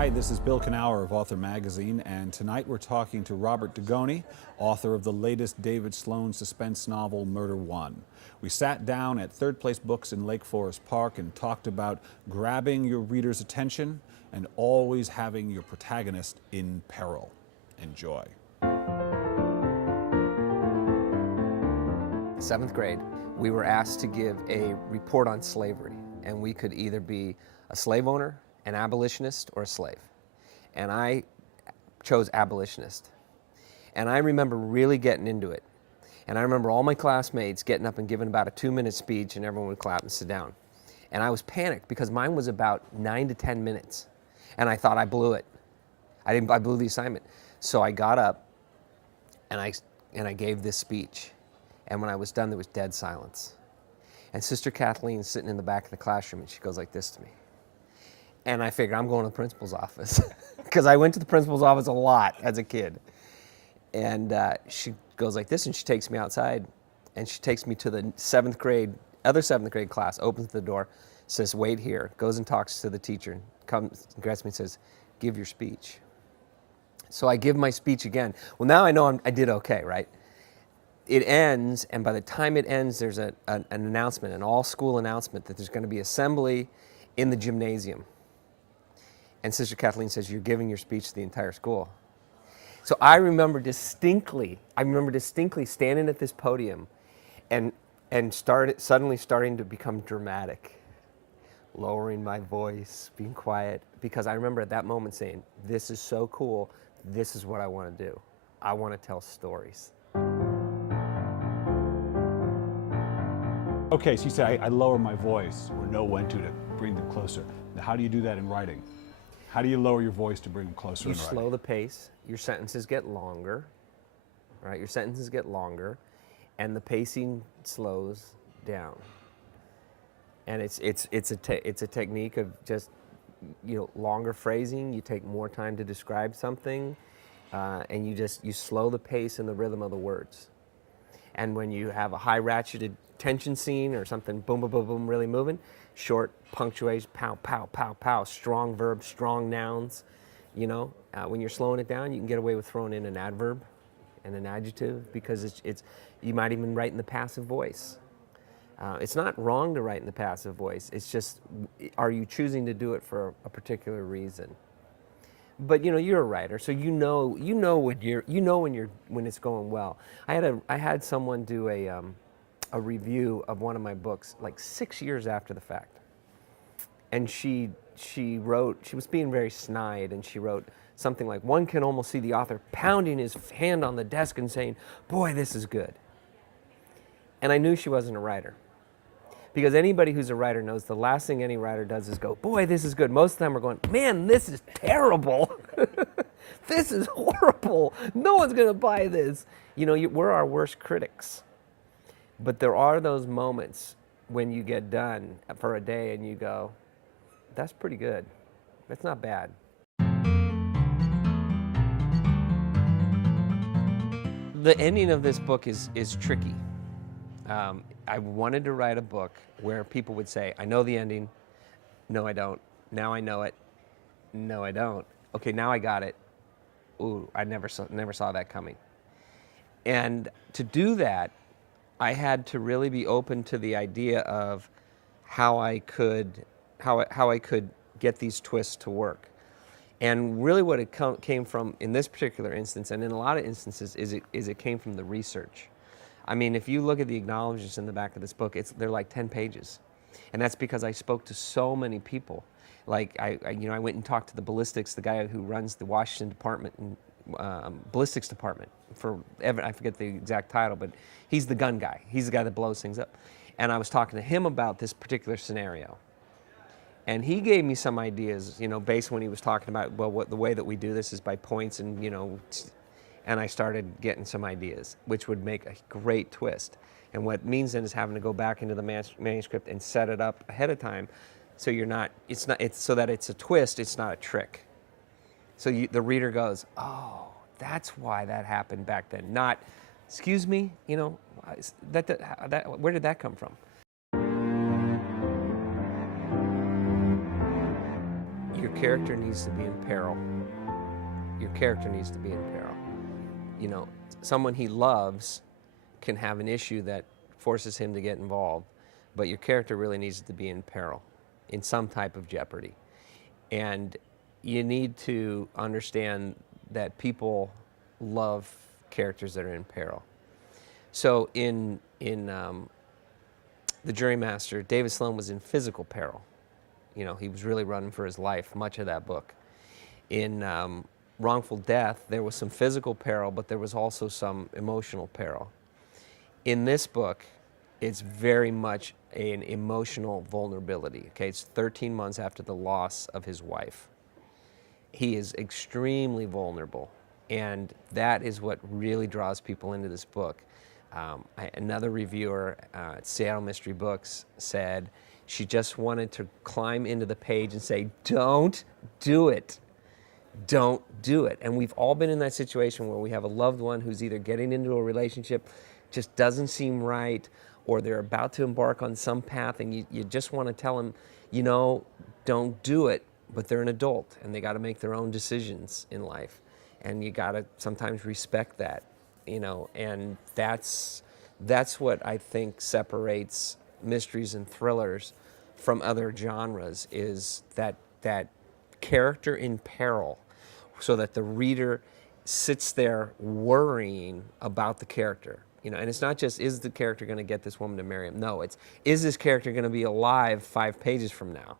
Hi, this is Bill Kenower of Author Magazine, and tonight we're talking to Robert Dugoni, author of the latest David Sloan suspense novel, Murder One. We sat down at Third Place Books in Lake Forest Park and talked about grabbing your reader's attention and always having your protagonist in peril. Enjoy. Seventh grade, we were asked to give a report on slavery, and we could either be a slave owner, an abolitionist, or a slave. And I chose abolitionist. And I remember really getting into it. And I remember all my classmates getting up and giving about a 2-minute speech, and everyone would clap and sit down. And I was panicked because mine was about 9 to 10 minutes. And I thought I blew it. I blew the assignment. So I got up and I gave this speech. And when I was done, there was dead silence. And Sister Kathleen's sitting in the back of the classroom, and she goes like this to me. And I figured I'm going to the principal's office because I went to the principal's office a lot as a kid. And she goes like this, and she takes me outside, and she takes me to the other seventh grade class, opens the door, says, wait here, goes and talks to the teacher, and comes and grabs me and says, give your speech. So I give my speech again. Well, now I know I did okay, right? It ends, and by the time it ends, there's an announcement, an all-school announcement that there's going to be assembly in the gymnasium. And Sister Kathleen says, you're giving your speech to the entire school. So I remember distinctly standing at this podium and suddenly starting to become dramatic, lowering my voice, being quiet, because I remember at that moment saying, this is so cool, this is what I want to do. I want to tell stories. Okay, so you say I lower my voice or know when to bring them closer. Now, how do you do that in writing? How do you lower your voice to bring them closer in writing? You slow the pace. Your sentences get longer, right? Your sentences get longer, and the pacing slows down. And it's a technique of just, longer phrasing. You take more time to describe something, and you slow the pace and the rhythm of the words. And when you have a high ratcheted tension scene or something, boom, boom, boom, boom, really moving, short punctuation, pow, pow, pow, pow, strong verbs, strong nouns. When you're slowing it down, you can get away with throwing in an adverb and an adjective because you might even write in the passive voice. It's not wrong to write in the passive voice. It's just, are you choosing to do it for a particular reason? But you're a writer, so you know when it's going well. I had someone do a review of one of my books like 6 years after the fact, and she was being very snide, and she wrote something like, one can almost see the author pounding his hand on the desk and saying, boy, this is good. And I knew she wasn't a writer, because anybody who's a writer knows the last thing any writer does is go, boy, this is good. Most of the time we're going, man, this is terrible. This is horrible. No one's going to buy this. We're our worst critics. But there are those moments when you get done for a day and you go, that's pretty good. That's not bad. The ending of this book is tricky. I wanted to write a book where people would say, I know the ending. No, I don't. Now I know it. No, I don't. Okay, now I got it. Ooh, I never saw that coming. And to do that, I had to really be open to the idea of how I could get these twists to work. And really what it came from in this particular instance, and in a lot of instances, is it came from the research. I mean, if you look at the acknowledgments in the back of this book, they're like 10 pages. And that's because I spoke to so many people. Like, I went and talked to the ballistics, the guy who runs the Washington department, ballistics department, I forget the exact title, but he's the gun guy. He's the guy that blows things up. And I was talking to him about this particular scenario. And he gave me some ideas, based when he was talking about, well, the way that we do this is by points and, and I started getting some ideas, which would make a great twist. And what it means then is having to go back into the manuscript and set it up ahead of time, so so that it's a twist, it's not a trick. So the reader goes, oh, that's why that happened back then. Not, excuse me, where did that come from? your character needs to be in peril. Your character needs to be in peril. You know, someone he loves can have an issue that forces him to get involved, but your character really needs to be in peril, in some type of jeopardy. And you need to understand that people love characters that are in peril. So in The Jurymaster, David Sloan was in physical peril. You know, he was really running for his life much of that book. In Wrongful Death, there was some physical peril, but there was also some emotional peril. In this book, it's very much an emotional vulnerability. Okay, it's 13 months after the loss of his wife. He is extremely vulnerable, and that is what really draws people into this book. Another reviewer at Seattle Mystery Books said she just wanted to climb into the page and say, "Don't do it. Don't do it." And we've all been in that situation where we have a loved one who's either getting into a relationship, just doesn't seem right, or they're about to embark on some path, and you just want to tell them, you know, don't do it, but they're an adult, and they got to make their own decisions in life. And you got to sometimes respect that, you know, and that's what I think separates mysteries and thrillers from other genres, is that character in peril, so that the reader sits there worrying about the character. You know, and it's not just, is the character going to get this woman to marry him? No, it's, is this character going to be alive 5 pages from now?